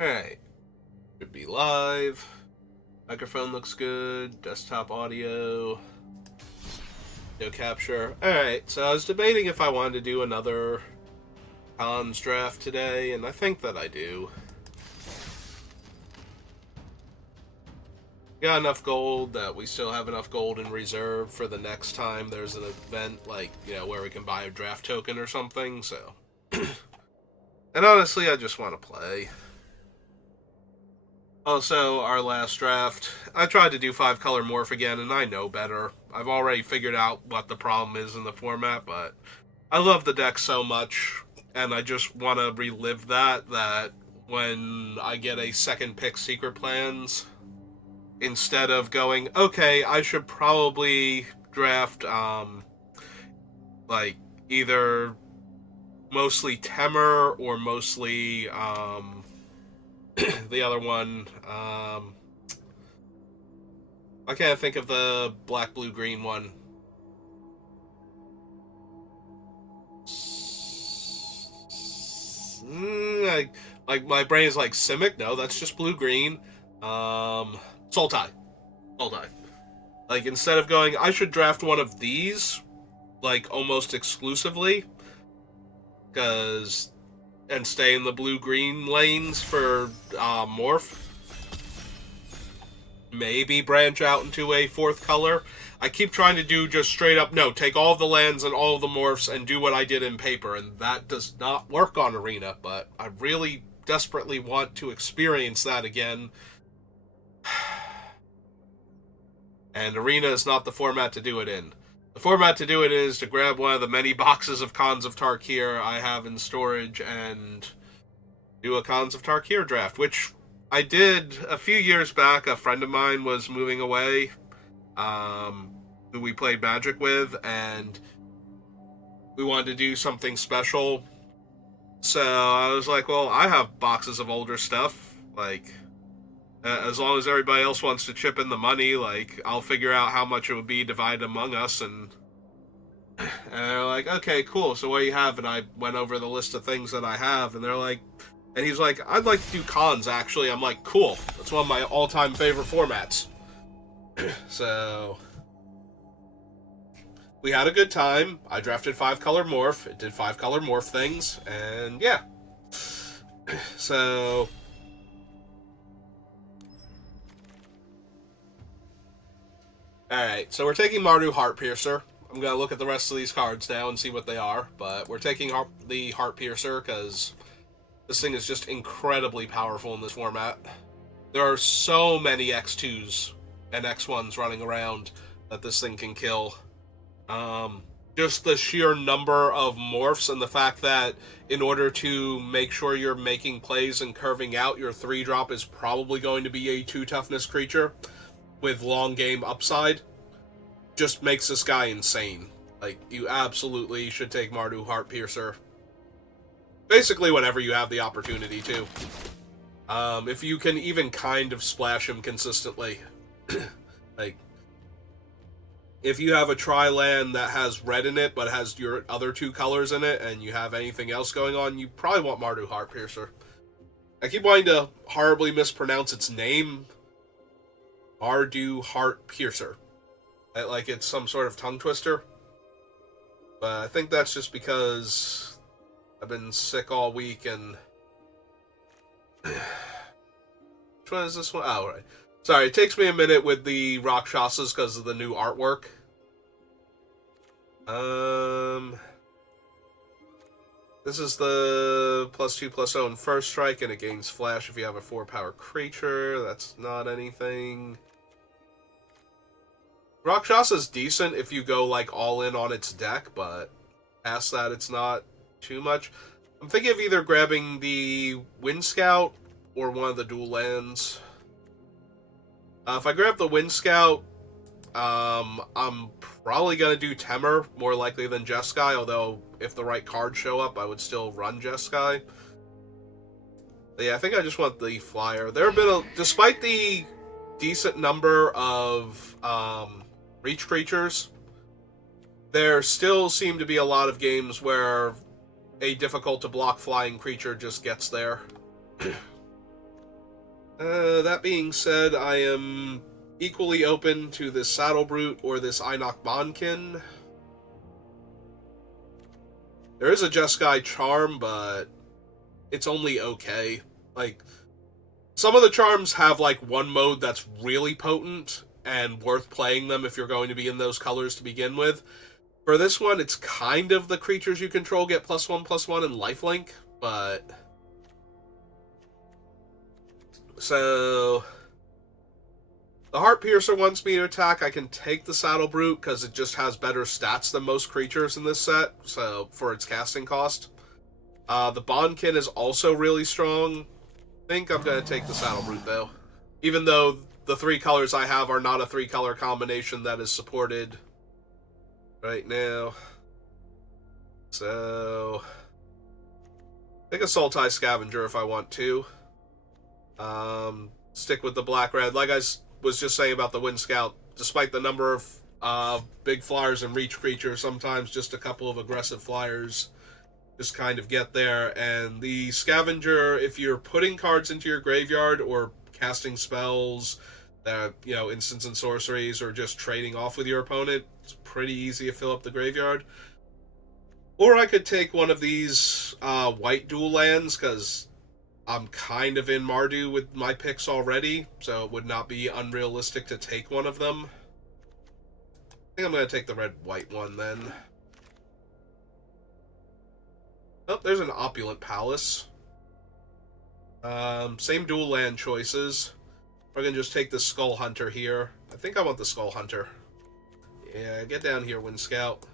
Alright. Should be live. Microphone looks good. Desktop audio. No capture. Alright, so I was debating if I wanted to do another cons draft today, and I think that I do. Got enough gold that we still have enough gold in reserve for the next time there's an event, like, where we can buy a draft token or something, so. And honestly, I just want to play. Also, our last draft, I tried to do 5-color morph again, and I know better. I've already figured out what the problem is in the format, but I love the deck so much, and I just want to relive that when I get a second pick Secret Plans, instead of going, okay, I should probably draft, like, either mostly Temer or mostly, the other one, I can't think of the black, blue, green one. Like my brain is like Simic. No, that's just blue, green. Sultai. Like, instead of going, I should draft one of these, like, almost exclusively, and stay in the blue-green lanes for morph. Maybe branch out into a fourth color. I keep trying to do just straight up, no, take all of the lands and all of the morphs and do what I did in paper, and that does not work on Arena, but I really desperately want to experience that again. And Arena is not the format to do it in. The format to do it is to grab one of the many boxes of Cons of Tarkir I have in storage and do a Cons of Tarkir draft, which I did a few years back. A friend of mine was moving away, who we played Magic with, and we wanted to do something special. So I was like, well, I have boxes of older stuff. Like, as long as everybody else wants to chip in the money, like, I'll figure out how much it would be divided among us. And they're like, okay, cool. So what do you have? And I went over the list of things that I have, and they're like, and he's like, I'd like to do cons, actually. I'm like, cool. That's one of my all-time favorite formats. So we had a good time. I drafted 5-color morph. It did 5-color morph things, and yeah. So alright, so we're taking Mardu Heartpiercer. I'm going to look at the rest of these cards now and see what they are, but we're taking the Heartpiercer because this thing is just incredibly powerful in this format. There are so many X2s and X1s running around that this thing can kill. Just the sheer number of morphs and the fact that in order to make sure you're making plays and curving out, your 3-drop is probably going to be a 2 toughness creature with long game upside just makes this guy insane. Like, you absolutely should take Mardu Heartpiercer. Basically whenever you have the opportunity to. If you can even kind of splash him consistently. Like, if you have a tri-land that has red in it, but has your other 2 colors in it, and you have anything else going on, you probably want Mardu Heartpiercer. I keep wanting to horribly mispronounce its name. Mardu Heartpiercer. Like it's some sort of tongue twister. But I think that's just because I've been sick all week and... Which one is this one? Oh, right. Sorry, it takes me a minute with the Rakshasas because of the new artwork. This is the +2/+0 in first strike, and it gains flash if you have a 4-power creature. That's not anything. Rakshasa's decent if you go, like, all in on its deck, but past that, it's not too much. I'm thinking of either grabbing the Wind Scout or one of the dual lands. If I grab the Wind Scout, I'm probably going to do Temer, more likely than Jeskai, although if the right cards show up, I would still run Jeskai. But yeah, I think I just want the flyer. There have been, despite the decent number of reach creatures, there still seem to be a lot of games where a difficult to block flying creature just gets there. That being said, I am equally open to this Saddle Brute or this Einok Bonkin. There is a Jeskai Charm, but it's only okay. Like, some of the charms have, like, one mode that's really potent and worth playing them if you're going to be in those colors to begin with. For this one, it's kind of the creatures you control get +1/+1 and lifelink, but... So... The Heart Piercer wants me to attack. I can take the Saddle Brute because it just has better stats than most creatures in this set, so for its casting cost. The Bonkin is also really strong. I think I'm going to take the Saddle Brute, though. Even though the 3 colors I have are not a 3-color combination that is supported right now. So... take a Sultai Scavenger if I want to. Stick with the black-red. Like I was just saying about the Wind Scout, despite the number of big flyers and reach creatures, sometimes just a couple of aggressive flyers just kind of get there. And the Scavenger, if you're putting cards into your graveyard or casting spells that, you know, instants and sorceries, or just trading off with your opponent, it's pretty easy to fill up the graveyard. Or I could take one of these white dual lands, because I'm kind of in Mardu with my picks already, so it would not be unrealistic to take one of them. I think I'm going to take the red-white one, then. Oh, there's an Opulent Palace. Same dual land choices. We're going to just take the Skull Hunter here. I think I want the Skull Hunter. Yeah, get down here, Wind Scout.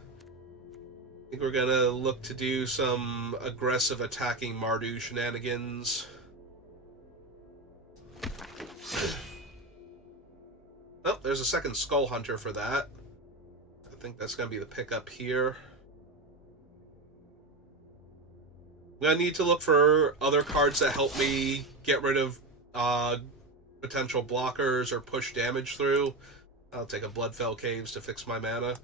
I think we're going to look to do some aggressive attacking Mardu shenanigans. Oh, there's a second Skull Hunter for that. I think that's going to be the pickup here. I'm going to need to look for other cards that help me get rid of potential blockers or push damage through. I'll take a Bloodfell Caves to fix my mana.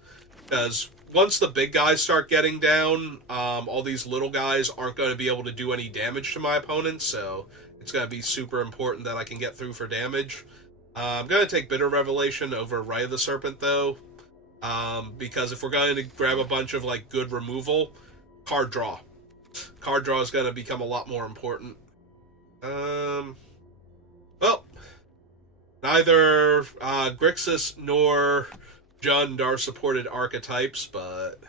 Because once the big guys start getting down, all these little guys aren't going to be able to do any damage to my opponents, so it's going to be super important that I can get through for damage. I'm going to take Bitter Revelation over Ray of the Serpent, though, because if we're going to grab a bunch of, like, good removal, card draw. Card draw is going to become a lot more important. Well, neither Grixis nor Jund are supported archetypes, but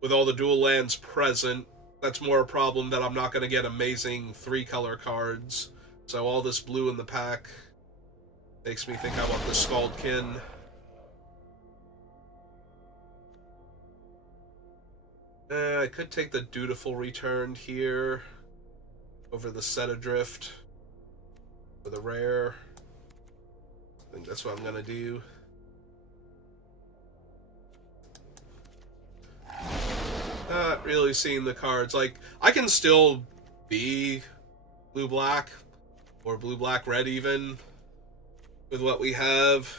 with all the dual lands present, that's more a problem that I'm not going to get amazing 3-color cards. So all this blue in the pack makes me think I want the Scaldkin. I could take the Dutiful Returned here over the Set Adrift for the rare. I think that's what I'm going to do. Not really seeing the cards. Like, I can still be blue-black, or blue-black-red even, with what we have.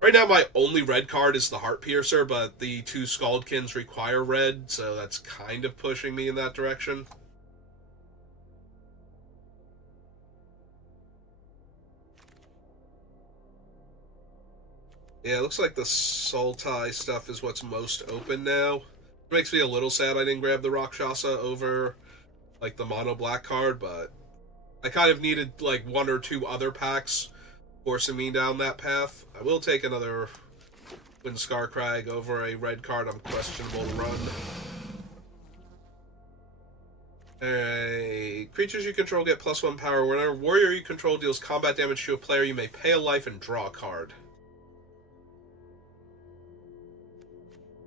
Right now, my only red card is the Heart Piercer, but the 2 Scaldkins require red, so that's kind of pushing me in that direction. Yeah, it looks like the Sultai stuff is what's most open now. It makes me a little sad I didn't grab the Rakshasa over, like, the mono black card, but I kind of needed, like, 1 or 2 other packs forcing me down that path. I will take another Wind Scarcrag over a red card I'm questionable to run. Alright. Creatures you control get +1 power. Whenever a warrior you control deals combat damage to a player, you may pay a life and draw a card.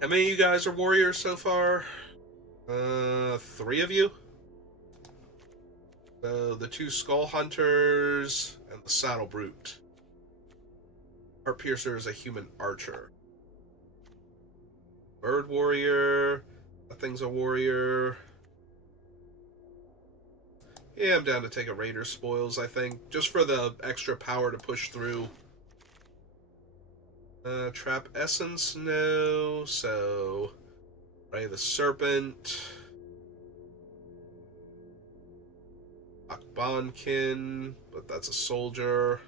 How many of you guys are warriors so far? 3 of you? So the 2 Skull Hunters and the Saddle Brute. Heart Piercer is a human archer. Bird Warrior. That thing's a warrior. Yeah, I'm down to take a Raider Spoils, I think. Just for the extra power to push through. Trap Essence, no. So, Ray the Serpent. Bonkin, but that's a soldier.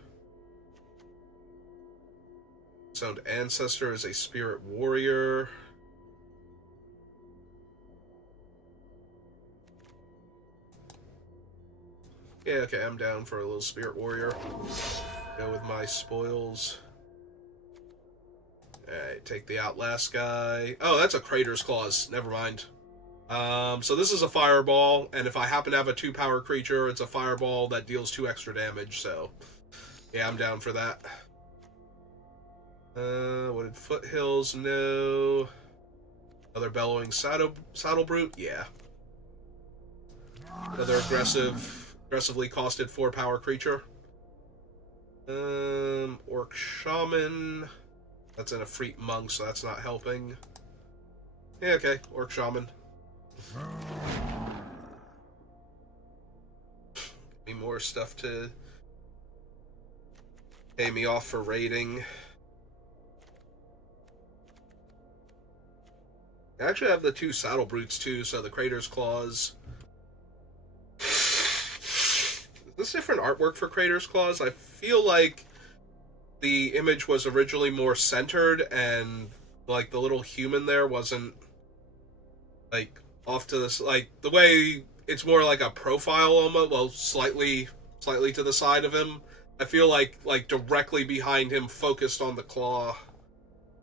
Sound Ancestor is a spirit warrior. Yeah, okay, I'm down for a little spirit warrior. Go with my spoils. Alright, take the Outlast guy. Oh, that's a Crater's Claws. Never mind. So this is a fireball, and if I happen to have a 2-power creature, it's a fireball that deals 2 extra damage, so yeah, I'm down for that. What did Foothills? No. Another Bellowing Saddle Brute? Yeah. Another aggressively costed 4-power creature. Orc Shaman. That's in a Freet Monk, so that's not helping. Yeah, okay. Orc Shaman. Need more stuff to pay me off for raiding. I actually have the 2 Saddle Brutes too, so the Crater's Claws. Is this different artwork for Crater's Claws? I feel like the image was originally more centered, and like the little human there wasn't like off to this, like the way it's more like a profile almost, well, slightly to the side of him. I feel like directly behind him, focused on the claw,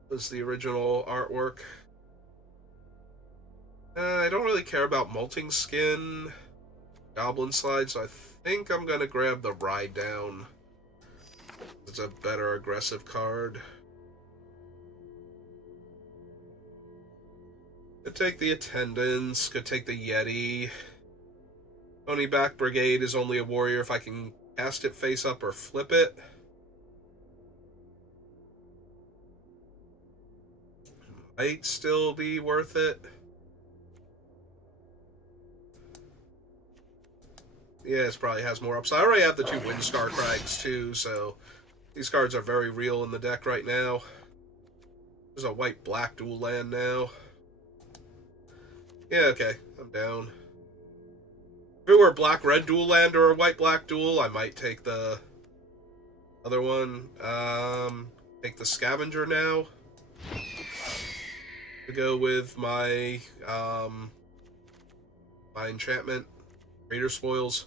was the original artwork. I don't really care about Molting Skin, Goblin Slide, so I think I'm gonna grab the Ride Down. It's a better aggressive card. Could take the Attendants, could take the Yeti. Ponyback Brigade is only a warrior if I can cast it face up or flip it. Might still be worth it. Yeah, it probably has more upside. I already have the 2 Windscar Crags too, so these cards are very real in the deck right now. There's a white-black dual land now. Yeah, okay, I'm down. If it were a black-red dual land or a white-black dual, I might take the other one. Take the Scavenger now. To go with my my enchantment. Raider Spoils.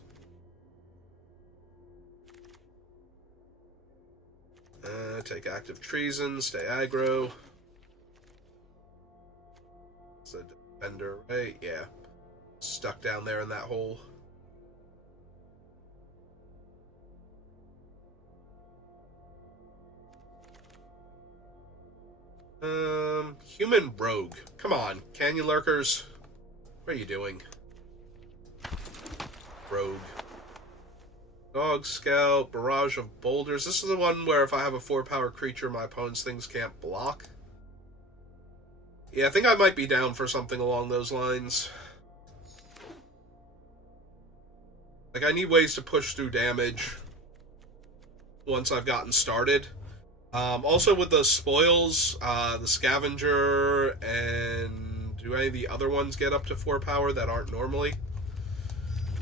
Take Active Treason, stay aggro. It's a defender, right? Yeah. Stuck down there in that hole. Human Rogue. Come on, Canyon Lurkers. What are you doing? Rogue. Dog Scout, Barrage of Boulders. This is the one where if I have a 4-power creature, my opponent's things can't block. Yeah, I think I might be down for something along those lines. Like, I need ways to push through damage once I've gotten started. Also with the spoils, the Scavenger, and do any of the other ones get up to 4-power that aren't normally?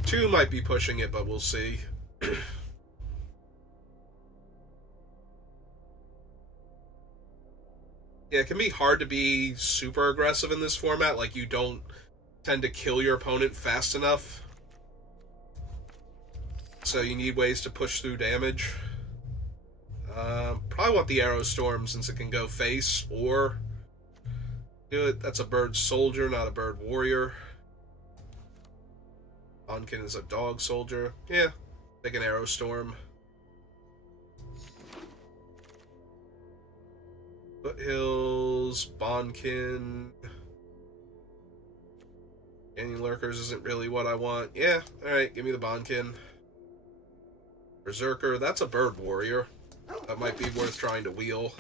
2 might be pushing it, but we'll see. Yeah, it can be hard to be super aggressive in this format. Like, you don't tend to kill your opponent fast enough. So you need ways to push through damage. Probably want the Arrow Storm since it can go face, or do it. That's a bird soldier, not a bird warrior. Onkin is a dog soldier. Yeah, take an Arrow Storm. Foothills, Bonkin. Canyon Lurkers isn't really what I want. Yeah, alright, give me the Bonkin. Berserker, that's a bird warrior. That might be worth trying to wheel.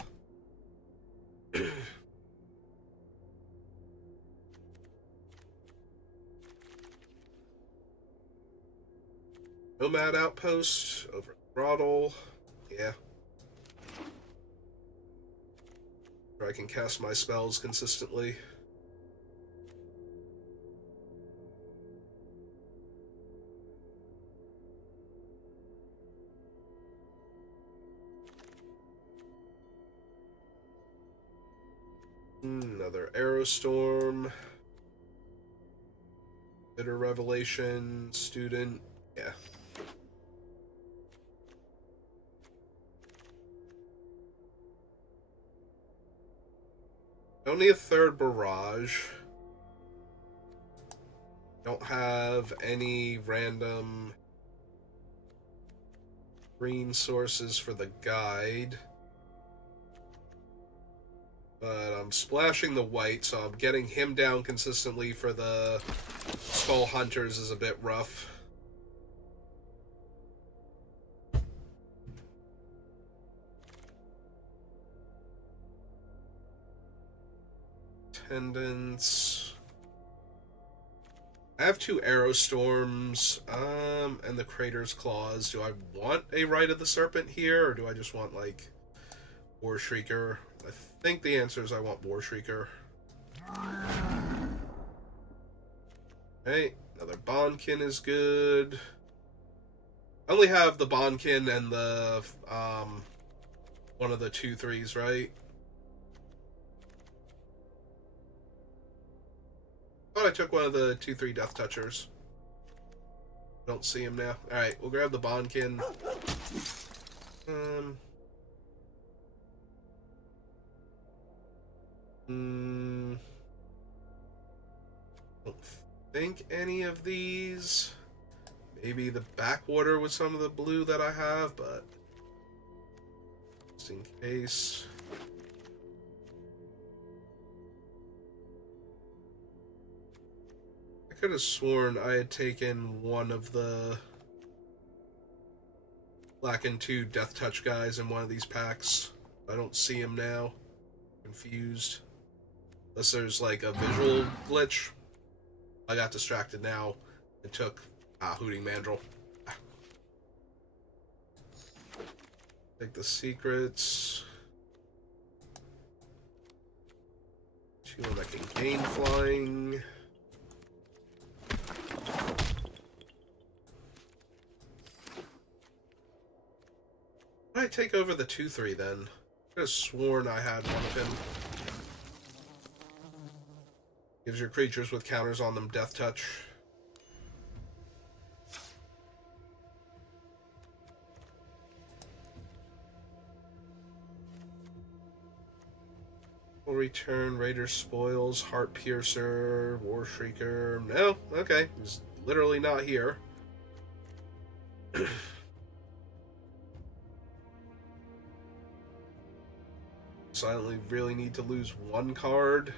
Nomad Outpost, over Throttle. Yeah. Where I can cast my spells consistently. Another Aerostorm. Bitter Revelation. Student. Yeah. Don't need a third barrage. Don't have any random green sources for the guide. But I'm splashing the white, so I'm getting him down consistently for the Skull Hunters is a bit rough. Attendants. I have 2 Aerostorms, and the Crater's Claws. Do I want a Rite of the Serpent here, or do I just want, like, War Shrieker? I think the answer is I want War Shrieker. Okay, another Bondkin is good. I only have the Bondkin and the, one of the 2/3s, right? Thought I took one of the 2/3 Death Touchers. Don't see him now. Alright, we'll grab the Bondkin. Don't think any of these. Maybe the Backwater with some of the blue that I have, but just in case. I could have sworn I had taken one of the Black and 2 Death Touch guys in one of these packs. I don't see him now. Confused. Unless there's like a visual glitch. I got distracted now and took Hooting Mandrill. Take the secrets. Two that can gain flying. Why did I take over the 2/3 then? I could have sworn I had one of him. Gives your creatures with counters on them Death Touch. Will return Raider Spoils, Heart Piercer, War Shrieker. No? Okay. He's literally not here. Silently really need to lose one card.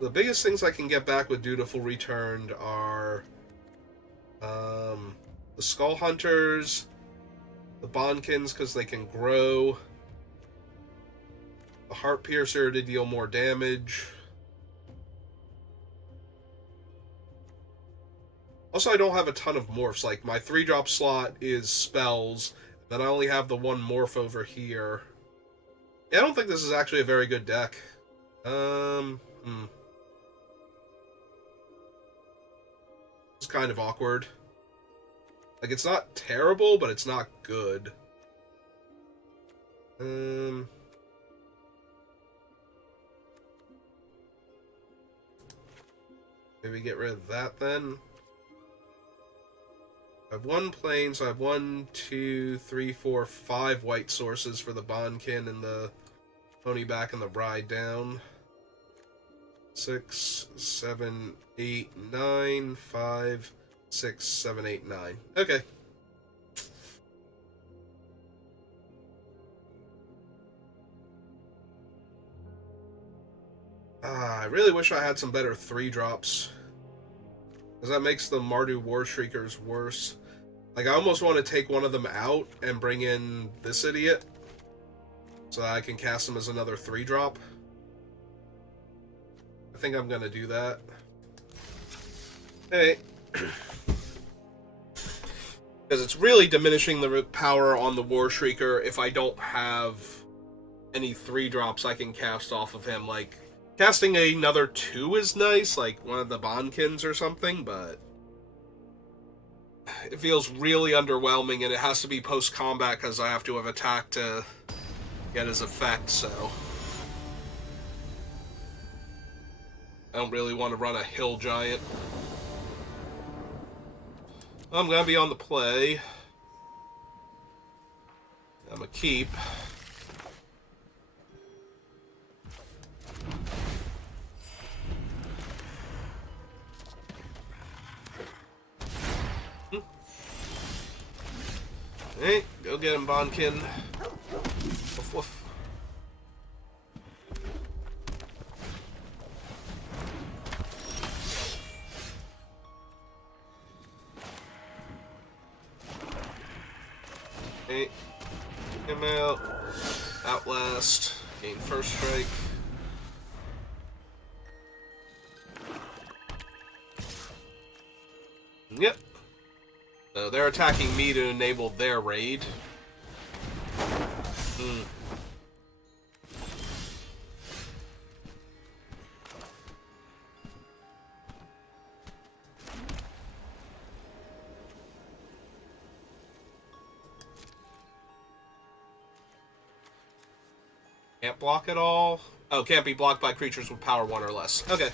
The biggest things I can get back with Dutiful Returned are the Skull Hunters, the Bondkins because they can grow, the Heart Piercer to deal more damage. Also, I don't have a ton of morphs. Like, my 3-drop slot is spells, then I only have the one morph over here. Yeah, I don't think this is actually a very good deck. It's kind of awkward. Like, it's not terrible, but it's not good. Maybe get rid of that then. I have 1 plane, so I have 1, 2, 3, 4, 5 white sources for the Bondkin and the Pony Back and the Bride down. 6, 7, 8, 9, 5, 6, 7, 8, 9. Okay. I really wish I had some better 3-drops. Because that makes the Mardu War Shriekers worse. Like, I almost want to take one of them out and bring in this idiot. So that I can cast him as another 3-drop. I think I'm going to do that. Hey. Because it's really diminishing the power on the War Shrieker if I don't have any 3-drops I can cast off of him. Like, casting another 2 is nice, like one of the Bondkins or something, but it feels really underwhelming, and it has to be post-combat because I have to have attacked to get his effect, so... I don't really want to run a hill giant. I'm going to be on the play. I'm a keep. Hey, go get him, Bonkin. Woof woof. Hey, him out. Outlast. Gain first strike. Yep. So they're attacking me to enable their raid. Can't block at all. Oh, can't be blocked by creatures with power 1 or less. Okay.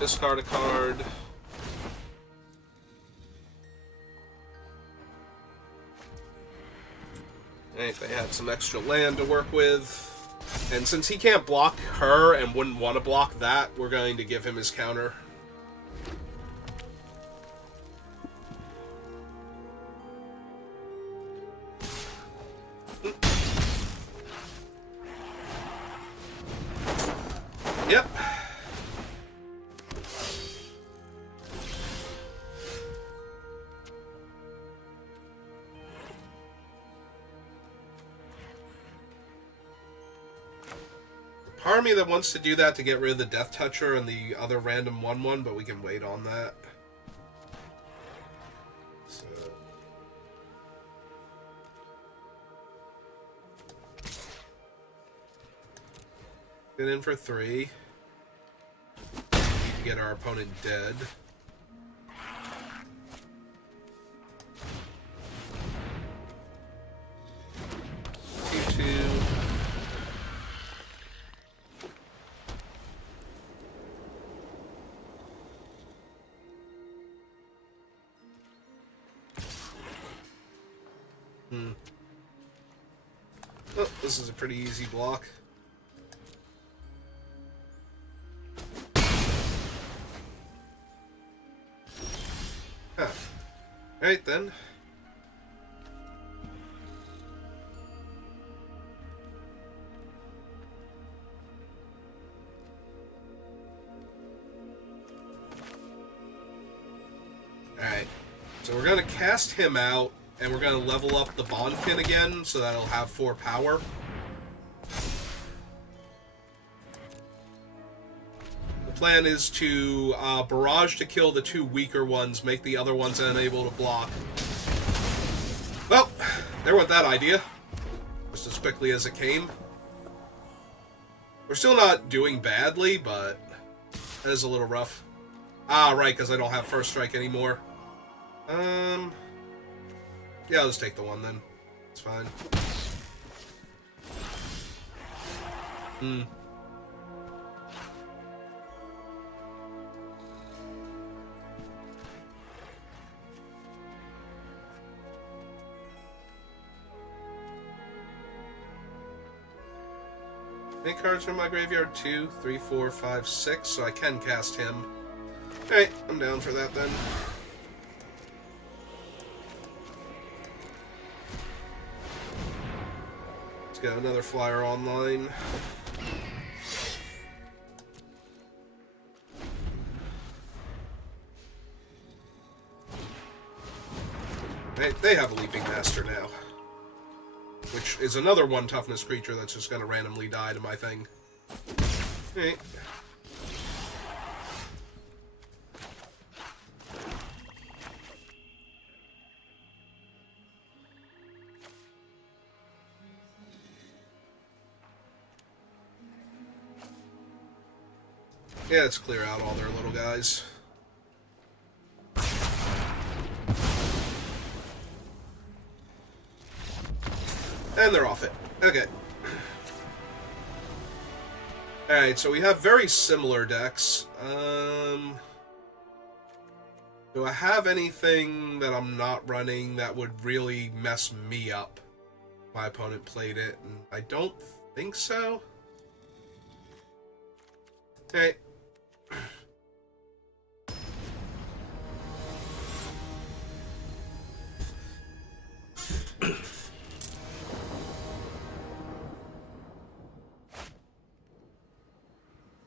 Discard a card. Right, they had some extra land to work with. And since he can't block her and wouldn't want to block that, we're going to give him his counter. Yep. Part of me that wants to do that to get rid of the Death Toucher and the other random 1/1, but we can wait on that. So. Get in for 3. Need to get our opponent dead. Oh, this is a pretty easy block. Huh. Alright then. Alright. So we're going to cast him out. And we're going to level up the Bondkin again, so that it'll have 4 power. The plan is to barrage to kill the 2 weaker ones, make the other ones unable to block. Well, there went that idea. Just as quickly as it came. We're still not doing badly, but that is a little rough. Ah, right, because I don't have first strike anymore. Yeah, I'll just take the 1 then. It's fine. Any cards from my graveyard? 2, 3, 4, 5, 6, so I can cast him. Alright, I'm down for that then. Got another flyer online. They have a Leaping Master now. Which is another 1 toughness creature that's just gonna randomly die to my thing. Alright. Yeah, let's clear out all their little guys. And they're off it. Okay. Alright, so we have very similar decks. Do I have anything that I'm not running that would really mess me up? My opponent played it, and I don't think so. Okay.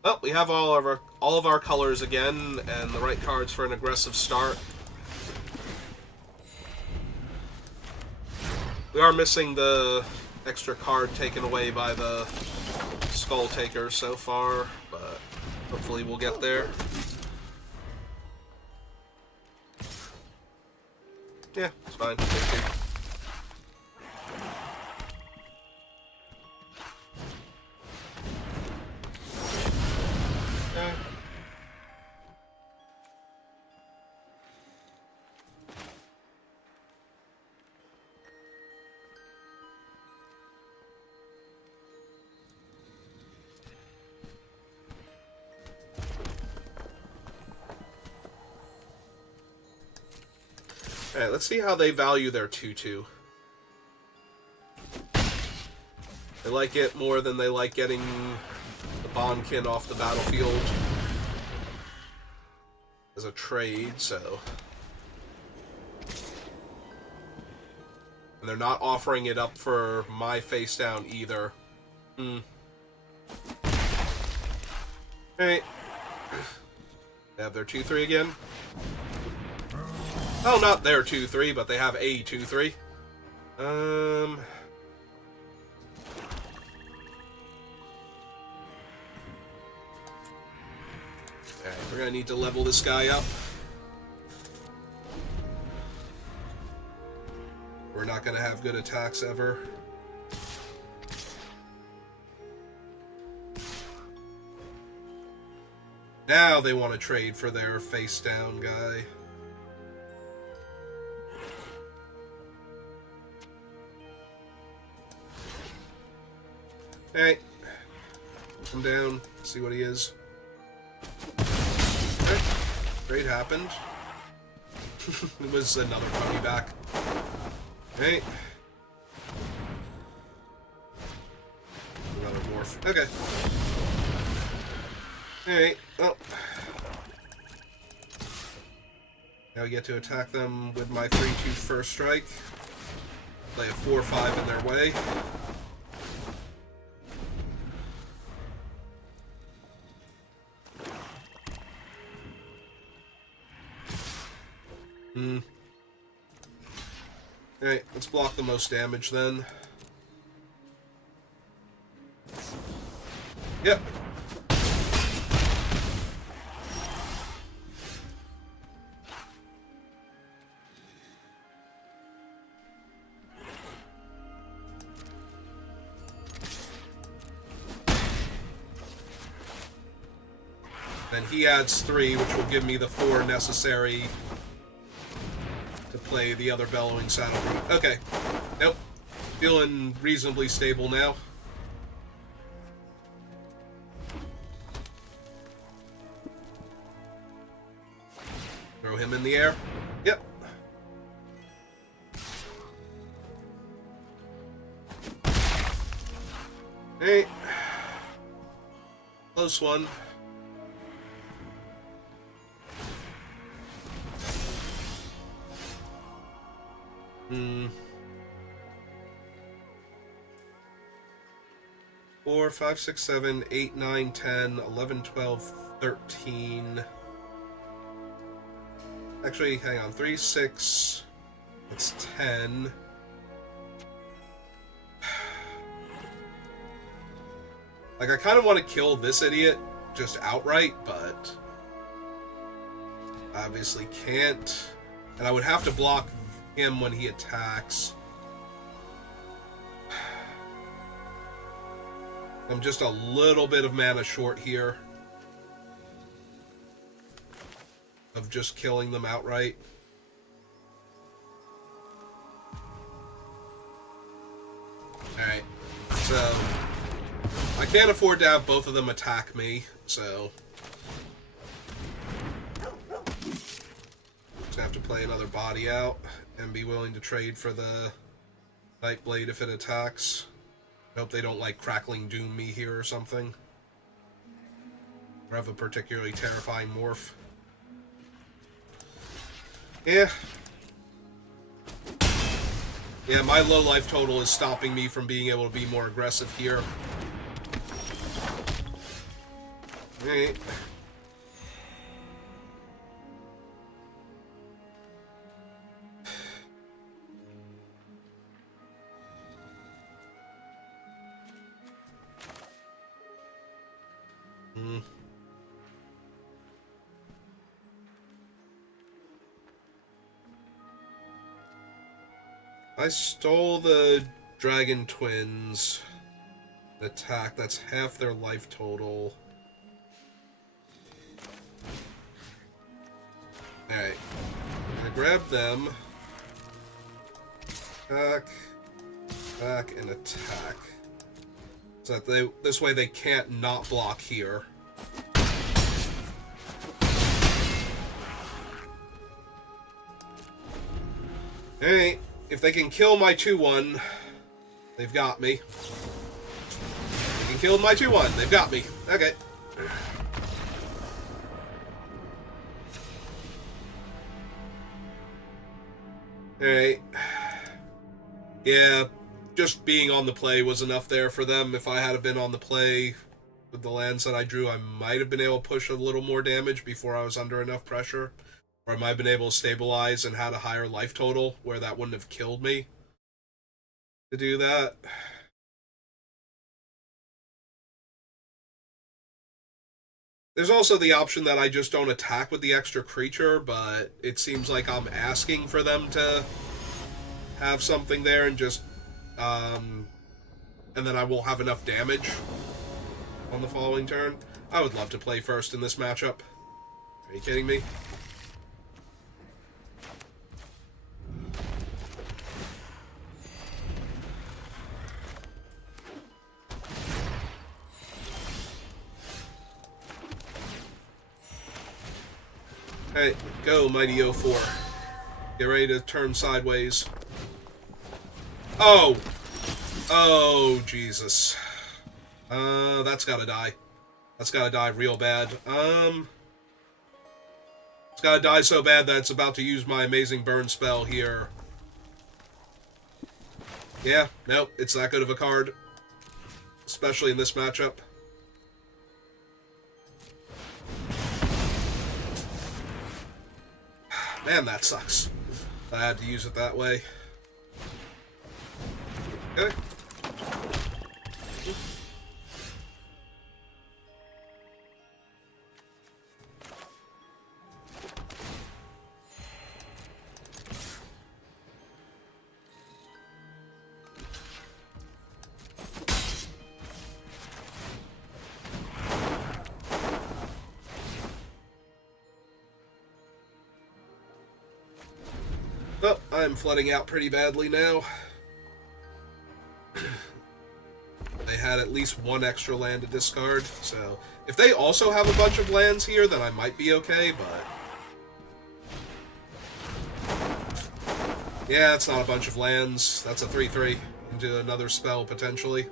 Well, we have all of our colors again, and the right cards for an aggressive start. We are missing the extra card taken away by the Skull Taker so far, but hopefully we'll get there. Yeah, it's fine. Thank you. Alright, let's see how they value their 2/2. They like it more than they like getting the Bondkin off the battlefield as a trade, so... And they're not offering it up for my face down either. Alright. They have their 2/3 again. Oh, not their 2/3, but they have a 2/3. Okay, we're gonna need to level this guy up. We're not gonna have good attacks ever. Now they want to trade for their face down guy. Hey, come down, see what he is. Okay. Trade happened. It was another puppy back. Hey. Another morph. Okay. Alright, well. Now we get to attack them with my 3/2 first strike. Play a 4/5 in their way. Alright, let's block the most damage then. Yep. Then he adds 3, which will give me the 4 necessary to play the other Bellowing Saddle Group. Okay. Nope. Feeling reasonably stable now. Throw him in the air. Yep. Hey. Close one. Four, 5, 6, 7, 8, 9, 10, 11, 12, 13. Actually, hang on. 3, 6. It's 10. Like, I kind of want to kill this idiot just outright, but obviously can't. And I would have to block him when he attacks. I'm just a little bit of mana short here. of just killing them outright. Alright, so I can't afford to have both of them attack me, so just have to play another body out and be willing to trade for the Nightblade if it attacks. I hope they don't like Crackling Doom me here or something. Or have a particularly terrifying morph. Yeah. Yeah, my low life total is stopping me from being able to be more aggressive here. Alright. I stole the Dragon Twins attack. That's half their life total. Alright. I'm gonna grab them. Attack. Attack and attack. So that this way they can't not block here. Alright. If they can kill my 2-1, they've got me. They can kill my 2-1, they've got me. Okay. Alright. Yeah, just being on the play was enough there for them. If I had been on the play with the lands that I drew, I might have been able to push a little more damage before I was under enough pressure. Or I might have been able to stabilize and had a higher life total where that wouldn't have killed me to do that. There's also the option that I just don't attack with the extra creature, but it seems like I'm asking for them to have something there and just, and then I won't have enough damage on the following turn. I would love to play first in this matchup. Are you kidding me? Hey, go, Mighty 04. Get ready to turn sideways. Oh! Oh, Jesus. That's gotta die. That's gotta die real bad. It's gotta die so bad that it's about to use my amazing burn spell here. Yeah, nope, it's that good of a card. Especially in this matchup. Man, that sucks. I had to use it that way. Okay. Oh, I'm flooding out pretty badly now. They had at least one extra land to discard, so if they also have a bunch of lands here, then I might be okay, but yeah, it's not a bunch of lands. That's a 3/3 into another spell, potentially.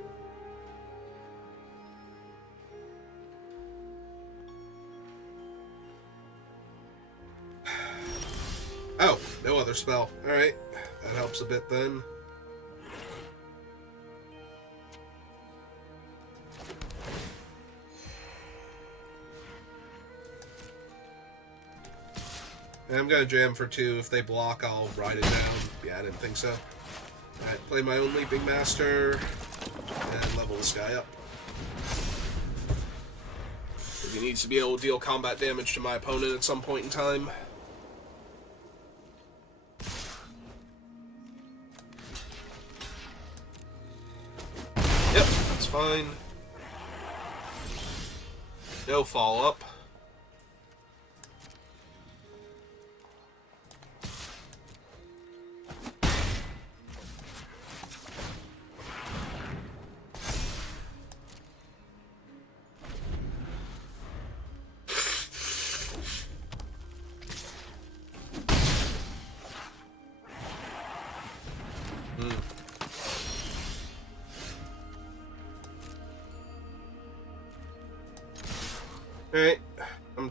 Oh, no other spell. Alright, that helps a bit then. And I'm gonna jam for 2. If they block, I'll ride it down. Yeah, I didn't think so. Alright, play my own Leaping Master, and level this guy up. He needs to be able to deal combat damage to my opponent at some point in time. Yep, that's fine. No follow-up.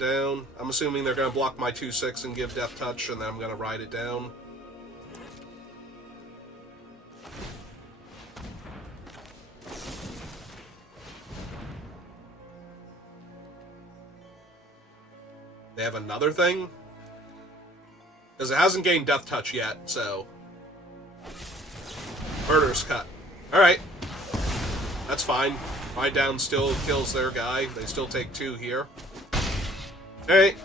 down. I'm assuming they're going to block my 2/6 and give Death Touch, and then I'm going to ride it down. They have another thing? Because it hasn't gained Death Touch yet, so... Murder's Cut. Alright. That's fine. My down still kills their guy. They still take 2 here. Alright.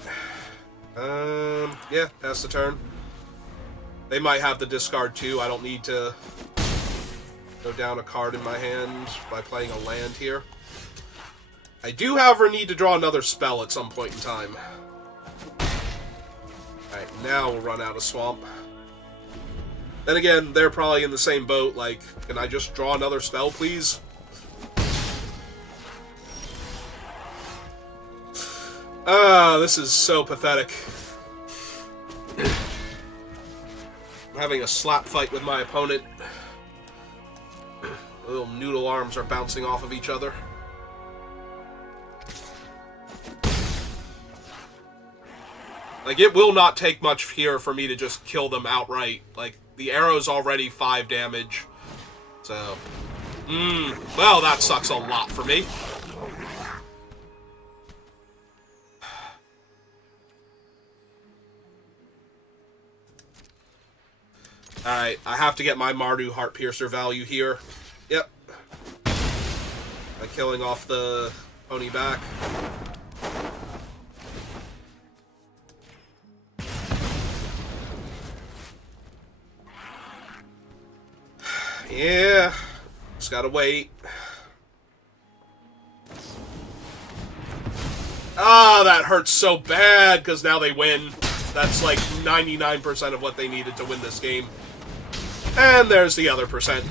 Yeah, pass the turn. They might have the discard too. I don't need to go down a card in my hand by playing a land here. I do, however, need to draw another spell at some point in time. Alright, now we'll run out of Swamp. Then again, they're probably in the same boat, like, can I just draw another spell, please? This is so pathetic. I'm having a slap fight with my opponent. Little noodle arms are bouncing off of each other. Like, it will not take much here for me to just kill them outright. Like, the arrow's already 5 damage. So, well, that sucks a lot for me. Alright, I have to get my Mardu Heart Piercer value here. Yep. By killing off the pony back. Yeah, just gotta wait. Ah, that hurts so bad, because now they win. That's like 99% of what they needed to win this game. And there's the other percent.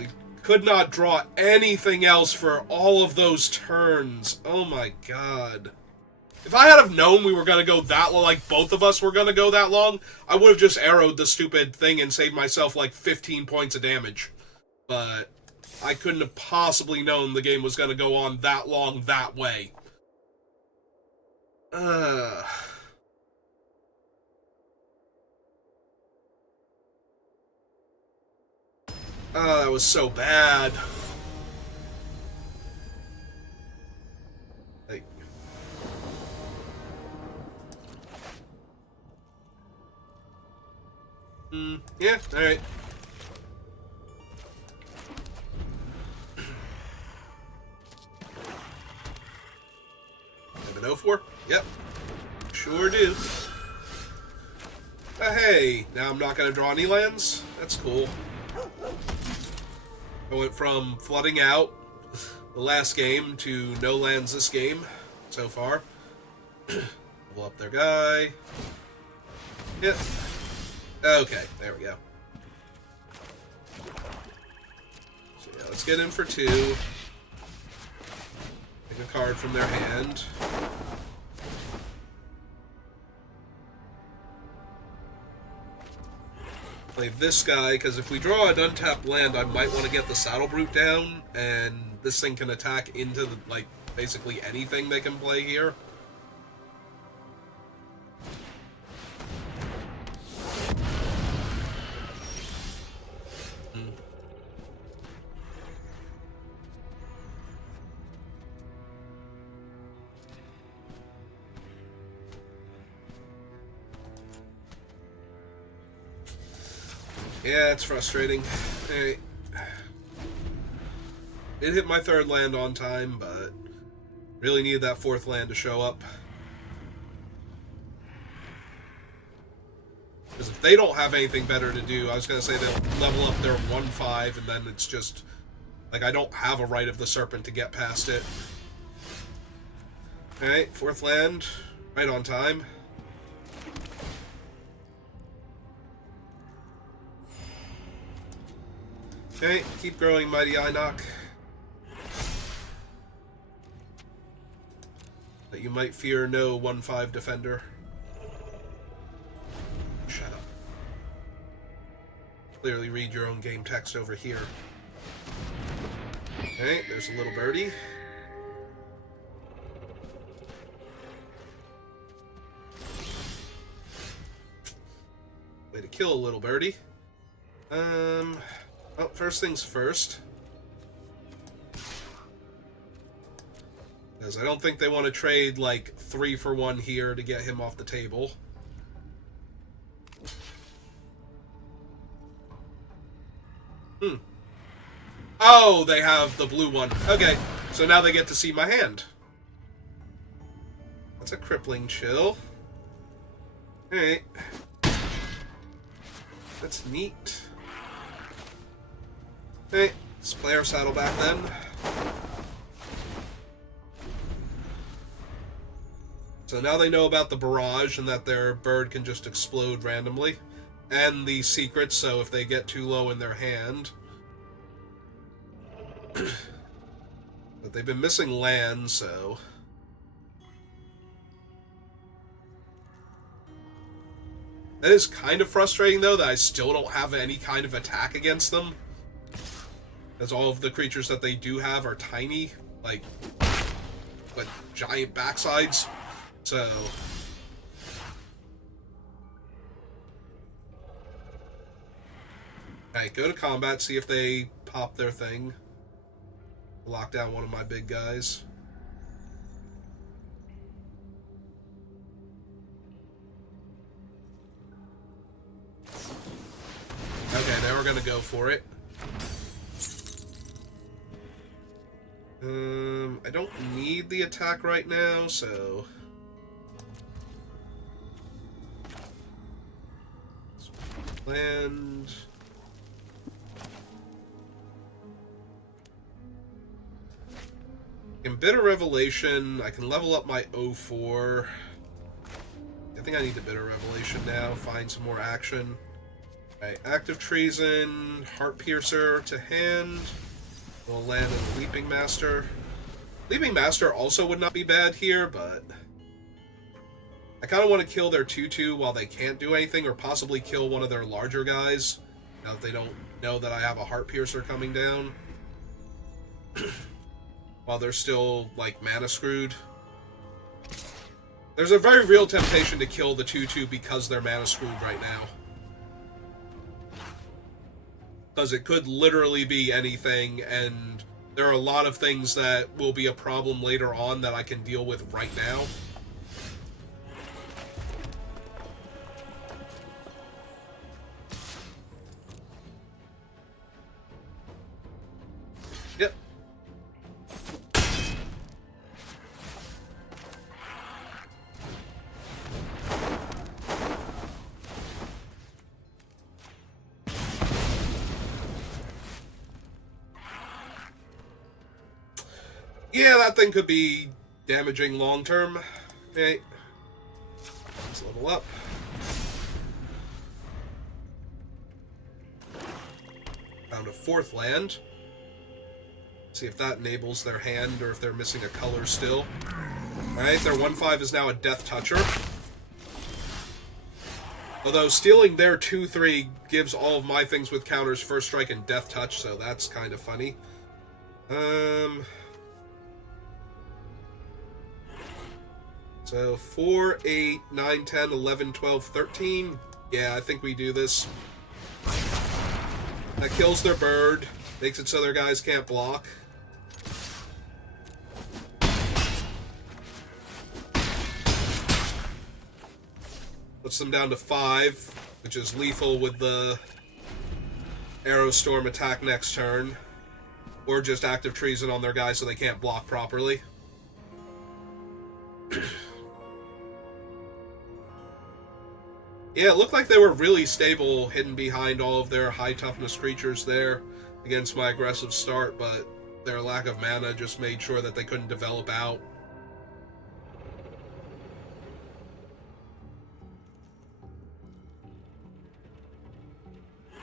We could not draw anything else for all of those turns. Oh my god. If I had have known we were going to go that long, like both of us were going to go that long, I would have just arrowed the stupid thing and saved myself like 15 points of damage. But I couldn't have possibly known the game was going to go on that long that way. Oh, that was so bad. Like, yeah, alright. Have an 0-4? Yep. Sure do. Hey, now I'm not going to draw any lands? That's cool. I went from flooding out the last game to no lands this game so far. Level up their guy. Yep. Okay, there we go. So yeah, let's get in for 2. Take a card from their hand. Play this guy, because if we draw an untapped land, I might want to get the Saddle Brute down, and this thing can attack into, the, like, basically anything they can play here. Yeah, it's frustrating. Hey, it hit my 3rd land on time, but really needed that 4th land to show up. Because if they don't have anything better to do, I was going to say they'll level up their 1/5, and then it's just, like, I don't have a Rite of the Serpent to get past it. Alright, 4th land, right on time. Okay, keep growing, Mighty Inoc. That you might fear no 1/5 defender. Shut up. Clearly read your own game text over here. Okay, there's a little birdie. Way to kill a little birdie. Well, first things first. Because I don't think they want to trade, like, 3 for 1 here to get him off the table. Oh, they have the blue one. Okay, so now they get to see my hand. That's a crippling chill. Alright. That's neat. Alright, let's play our Saddleback then. So now they know about the barrage and that their bird can just explode randomly. And the secrets, so if they get too low in their hand. But they've been missing land, so... That is kind of frustrating, though, that I still don't have any kind of attack against them. As all of the creatures that they do have are tiny, like, but giant backsides. So... Alright, go to combat, see if they pop their thing. Lock down one of my big guys. Okay, now we're gonna go for it. I don't need the attack right now, so... Land... In Bitter Revelation, I can level up my 04. I think I need the Bitter Revelation now, find some more action. Alright, Active Treason, Heart Piercer to hand. We'll land in Leaping Master. Leaping Master also would not be bad here, but... I kind of want to kill their 2-2 while they can't do anything, or possibly kill one of their larger guys, now that they don't know that I have a Heart Piercer coming down. While they're still, like, mana screwed. There's a very real temptation to kill the 2-2 because they're mana screwed right now. Because it could literally be anything, and there are a lot of things that will be a problem later on that I can deal with right now. Yep. Yeah, that thing could be damaging long term. Okay. Let's level up. Found a 4th land. See if that enables their hand or if they're missing a color still. Alright, their 1/5 is now a Death Toucher. Although stealing their 2/3 gives all of my things with counters First Strike and Death Touch, so that's kind of funny. So 4, 8, 9, 10, 11, 12, 13. Yeah, I think we do this. That kills their bird. Makes it so their guys can't block. Puts them down to 5, which is lethal with the Arrow Storm attack next turn. Or just Active Treason on their guys so they can't block properly. Yeah, it looked like they were really stable hidden behind all of their high toughness creatures there against my aggressive start, but their lack of mana just made sure that they couldn't develop out.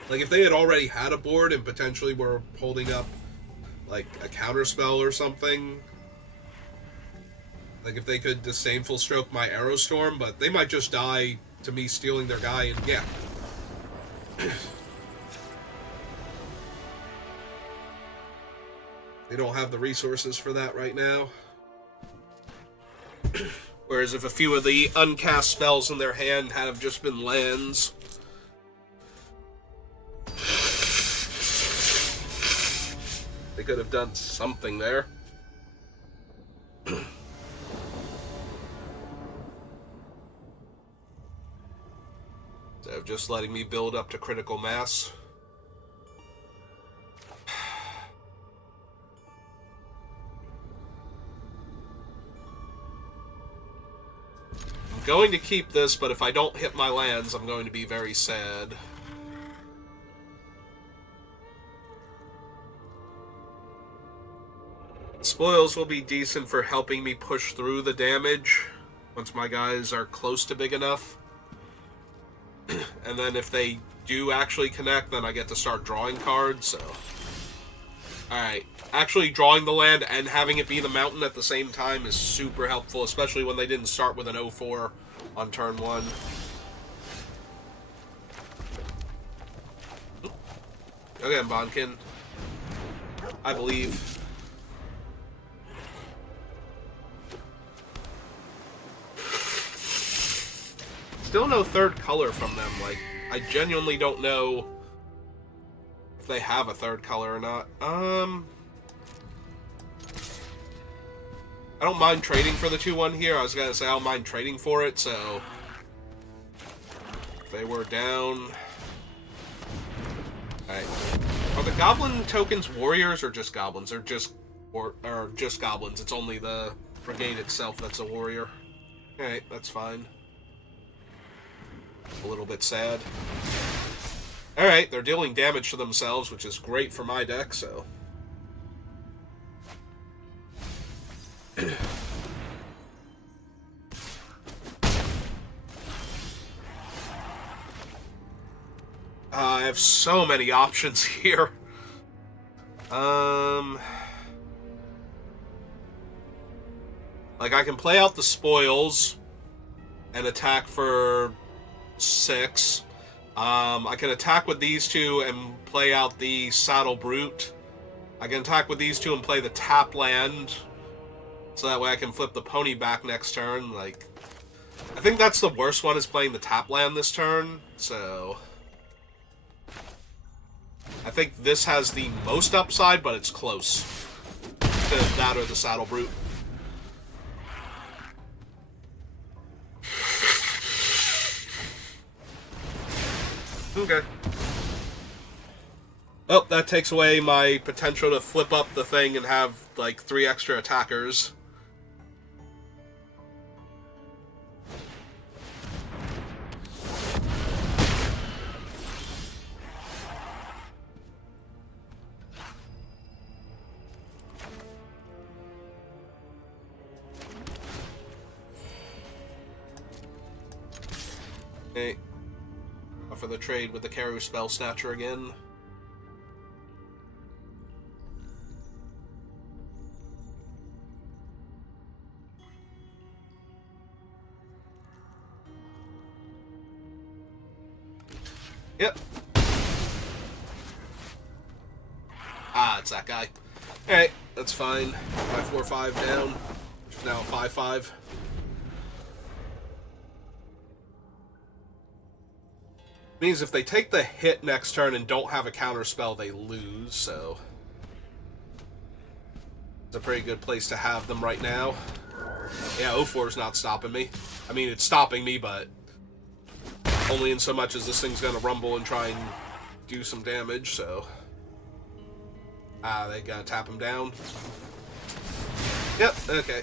Like, if they had already had a board and potentially were holding up, like, a counterspell or something, like if they could Disdainful Stroke my Arrow Storm, but they might just die to me stealing their guy, and yeah. They don't have the resources for that right now. Whereas if a few of the uncast spells in their hand have just been lands... they could have done something there. Instead of just letting me build up to critical mass. I'm going to keep this, but if I don't hit my lands, I'm going to be very sad. Spoils will be decent for helping me push through the damage once my guys are close to big enough. And then if they do actually connect, then I get to start drawing cards, so... Alright, actually drawing the land and having it be the mountain at the same time is super helpful, especially when they didn't start with an 0-4 on turn 1. Okay, Bonkin. I believe. Still no third color from them. Like, I genuinely don't know if they have a third color or not. I don't mind trading for the 2-1 here. I was gonna say I don't mind trading for it, so if they were down. Alright. Are the goblin tokens warriors or just goblins? Or just goblins. It's only the brigade itself that's a warrior. Alright, that's fine. A little bit sad. Alright, they're dealing damage to themselves, which is great for my deck, so... I have so many options here. Like, I can play out the spoils and attack for 6. I can attack with these two and play out the Saddle Brute. I can attack with these two and play the tap land, so that way I can flip the pony back next turn. Like, I think that's the worst one, is playing the tap land this turn, so... I think this has the most upside, but it's close to that or the Saddle Brute. Okay. Oh, that takes away my potential to flip up the thing and have, like, 3 extra attackers. Okay. For the trade with the Karu Spell Snatcher again. Yep. Ah, it's that guy. Alright, that's fine. 5-4-5 down. Now 5-5. Means if they take the hit next turn and don't have a counter spell, they lose, so... It's a pretty good place to have them right now. Yeah, 0-4 is not stopping me. I mean, it's stopping me, but... only in so much as this thing's gonna rumble and try and do some damage, so... Ah, they gotta tap him down. Yep, okay.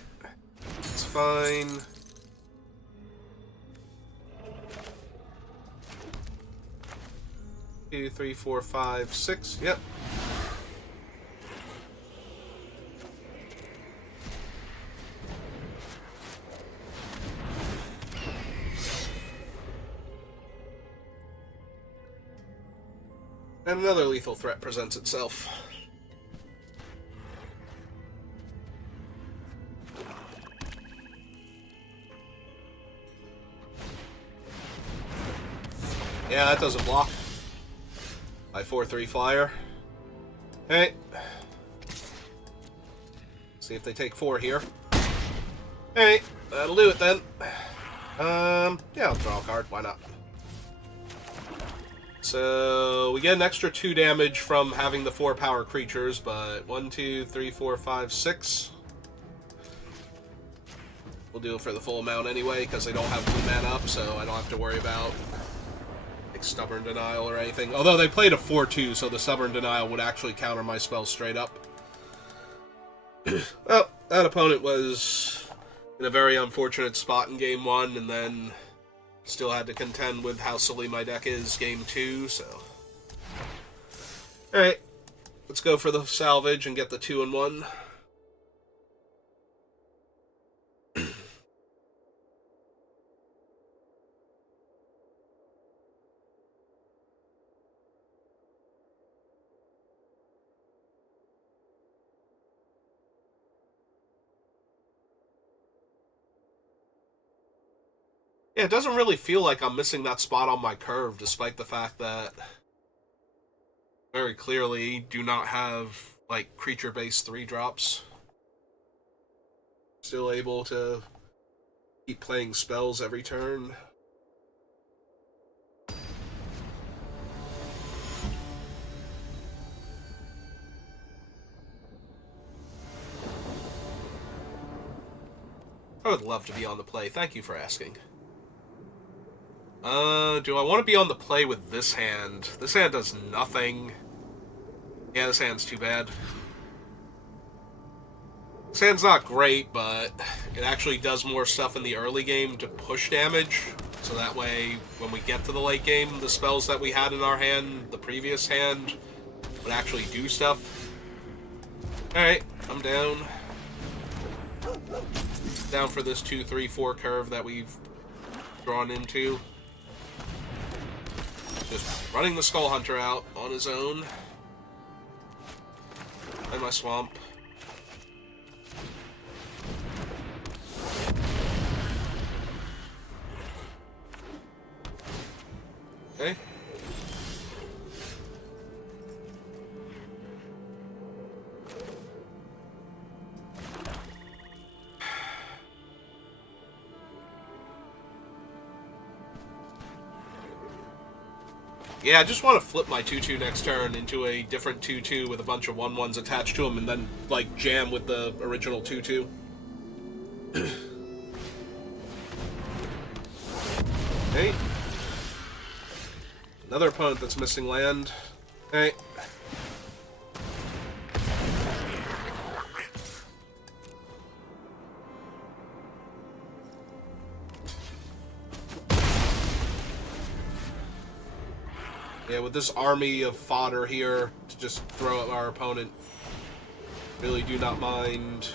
It's fine. 2, 3, 4, 5, 6. Yep. And another lethal threat presents itself. Yeah, that doesn't block. My 4-3 flyer. Hey. See if they take 4 here. Alright, that'll do it then. Yeah, I'll draw a card. Why not? So, we get an extra 2 damage from having the 4 power creatures, but 1, 2, 3, 4, 5, 6. We'll do it for the full amount anyway, because they don't have blue mana up, so I don't have to worry about like Stubborn Denial or anything. Although they played a 4-2, so the Stubborn Denial would actually counter my spells straight up. Well, that opponent was in a very unfortunate spot in Game 1, and then still had to contend with how silly my deck is Game 2, so... Alright, let's go for the salvage and get the 2-1. Yeah, it doesn't really feel like I'm missing that spot on my curve, despite the fact that very clearly do not have, like, creature-based 3-drops. Still able to keep playing spells every turn. I would love to be on the play. Thank you for asking. Do I want to be on the play with this hand? This hand does nothing. Yeah, this hand's too bad. This hand's not great, but it actually does more stuff in the early game to push damage. So that way, when we get to the late game, the spells that we had in our hand, the previous hand, would actually do stuff. Alright, I'm down. Down for this 2, 3, 4 curve that we've drawn into. Just running the Skull Hunter out on his own. And my swamp. Okay. Yeah, I just want to flip my 2-2 next turn into a different 2-2 with a bunch of 1-1s attached to them and then, like, jam with the original 2-2. Okay. Another opponent that's missing land. Okay. Yeah, with this army of fodder here to just throw at our opponent, really do not mind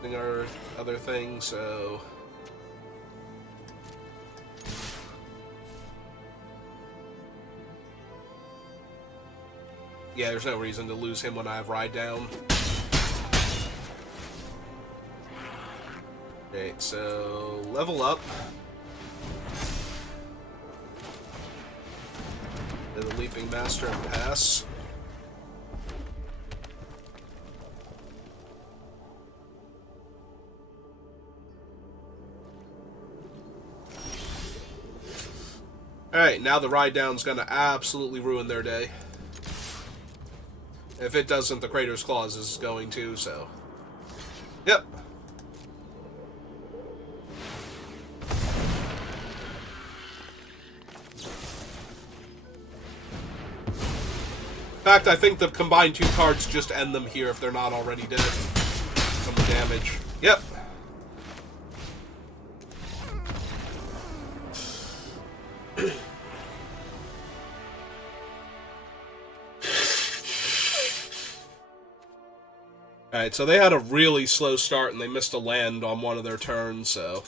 doing our other thing, so... Yeah, there's no reason to lose him when I have Ride Down. Okay, so level up. And the Leaping Master and pass. Alright, now the Ride Down's gonna absolutely ruin their day. If it doesn't, the Crater's Claws is going to, so... Yep. In fact, I think the combined 2 cards just end them here if they're not already dead from the damage. Yep. Alright, so they had a really slow start and they missed a land on one of their turns, so...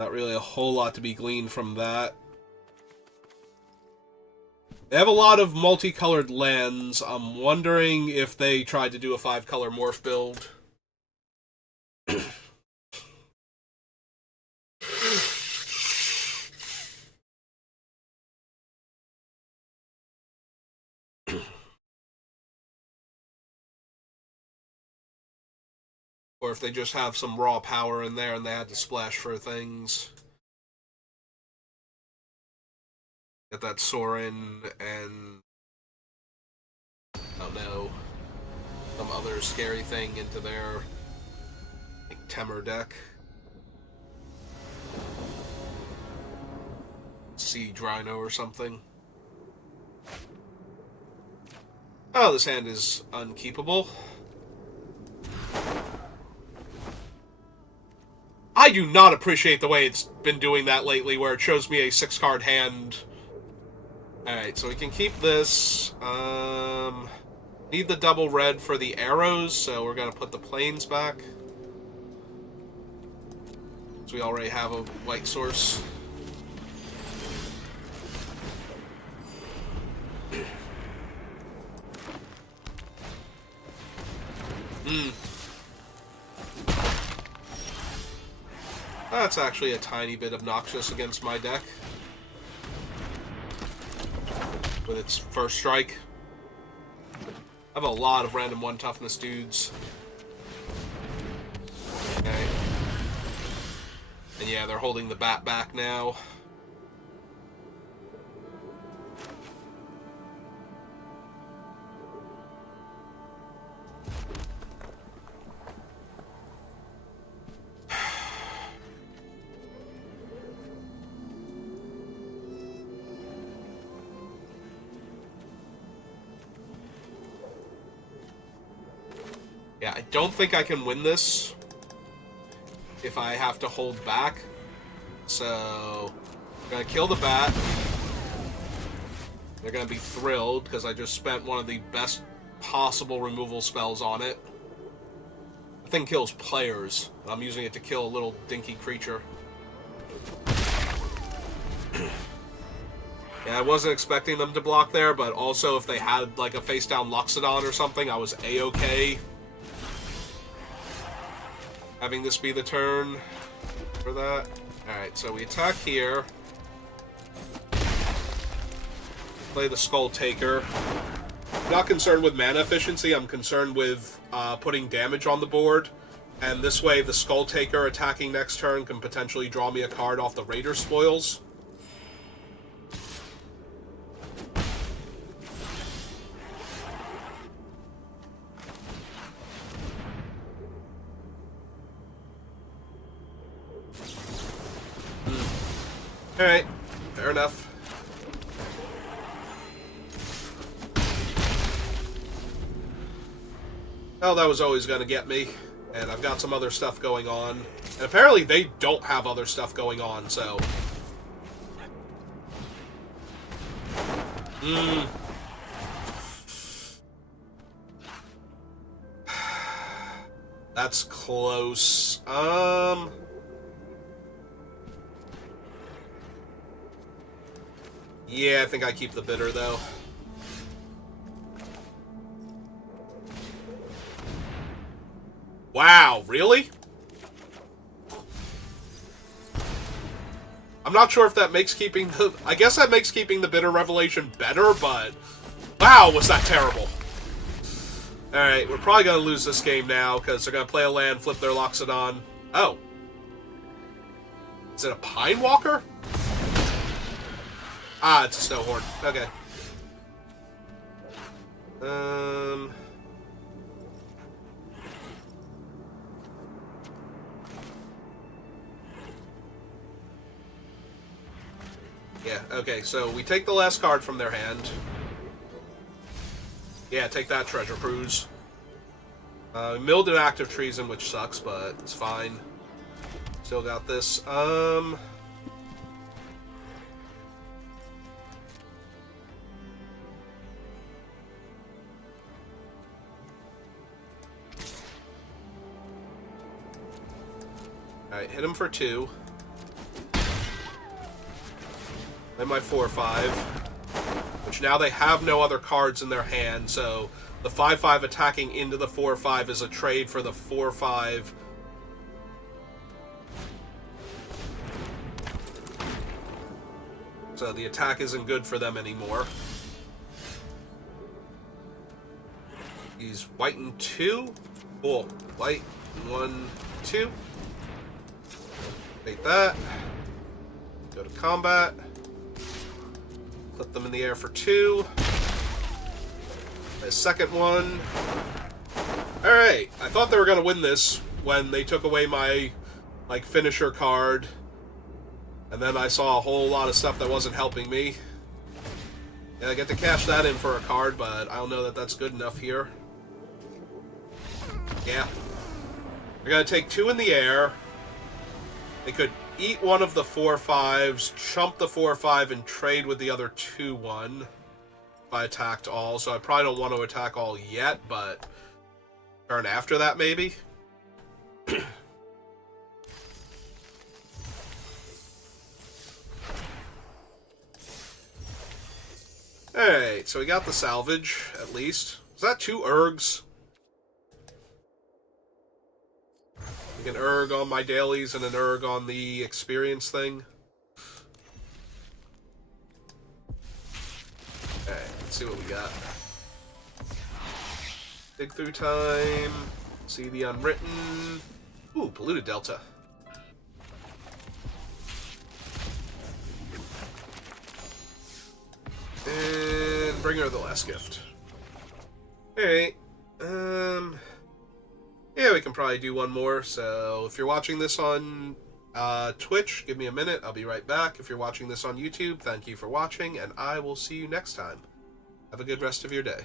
Not really a whole lot to be gleaned from that. They have a lot of multicolored lands. I'm wondering if they tried to do a 5-color morph build. Or if they just have some raw power in there and they had to splash for things. Get that Sorin and, I don't know, some other scary thing into their, like, Temur deck. Siege Rhino or something. Oh, this hand is unkeepable. I do not appreciate the way it's been doing that lately, where it shows me a 6-card hand. Alright, so we can keep this. Need the double red for the arrows, so we're going to put the planes back. So we already have a white source. That's actually a tiny bit obnoxious against my deck. With its first strike. I have a lot of random 1 toughness dudes. Okay. And yeah, they're holding the bat back now. Yeah, I don't think I can win this if I have to hold back. So, I'm going to kill the bat. They're going to be thrilled because I just spent one of the best possible removal spells on it. The thing kills players. I'm using it to kill a little dinky creature. Yeah, I wasn't expecting them to block there, but also if they had like a face-down Loxodon or something, I was A-okay. Having this be the turn for that. Alright, so we attack here. Play the Skull Taker. I'm not concerned with mana efficiency, I'm concerned with putting damage on the board. And this way, the Skull Taker attacking next turn can potentially draw me a card off the Raider Spoils. Alright, fair enough. Well, that was always going to get me, and I've got some other stuff going on. And apparently they don't have other stuff going on, so... That's close. Yeah, I think I keep the bitter, though. Wow, really? I'm not sure if that makes keeping the... I guess that makes keeping the bitter revelation better, but... Wow, was that terrible. Alright, we're probably going to lose this game now, because they're going to play a land, flip their Loxodon. Oh. Is it a Pine Walker? Ah, it's a Snowhorn. Okay. Yeah, okay, so we take the last card from their hand. Yeah, take that, Treasure Cruise. Milled an Active Treason, which sucks, but it's fine. Still got this. Alright, hit him for 2. Then my 4/5. Which now they have no other cards in their hand, so the 5/5 attacking into the 4/5 is a trade for the 4/5. So the attack isn't good for them anymore. He's white and 2. Cool. White, 1, 2. Take that. Go to combat. Put them in the air for 2. A second one. Alright, I thought they were going to win this when they took away my, like, finisher card. And then I saw a whole lot of stuff that wasn't helping me. Yeah, I get to cash that in for a card, but I don't know that that's good enough here. Yeah. They're going to take 2 in the air. They could eat one of the 4/5s, chump the 4/5, and trade with the other 2/1 if I attacked all. So I probably don't want to attack all yet, but turn after that, maybe? Alright, so we got the salvage, at least. Is that 2 ergs? Like an erg on my dailies and an erg on the experience thing. Alright, let's see what we got. Dig through time. See the unwritten. Ooh, polluted delta. And bring her the last gift. Alright. Yeah, we can probably do one more. So if you're watching this on Twitch, give me a minute. I'll be right back. If you're watching this on YouTube, thank you for watching, and I will see you next time. Have a good rest of your day.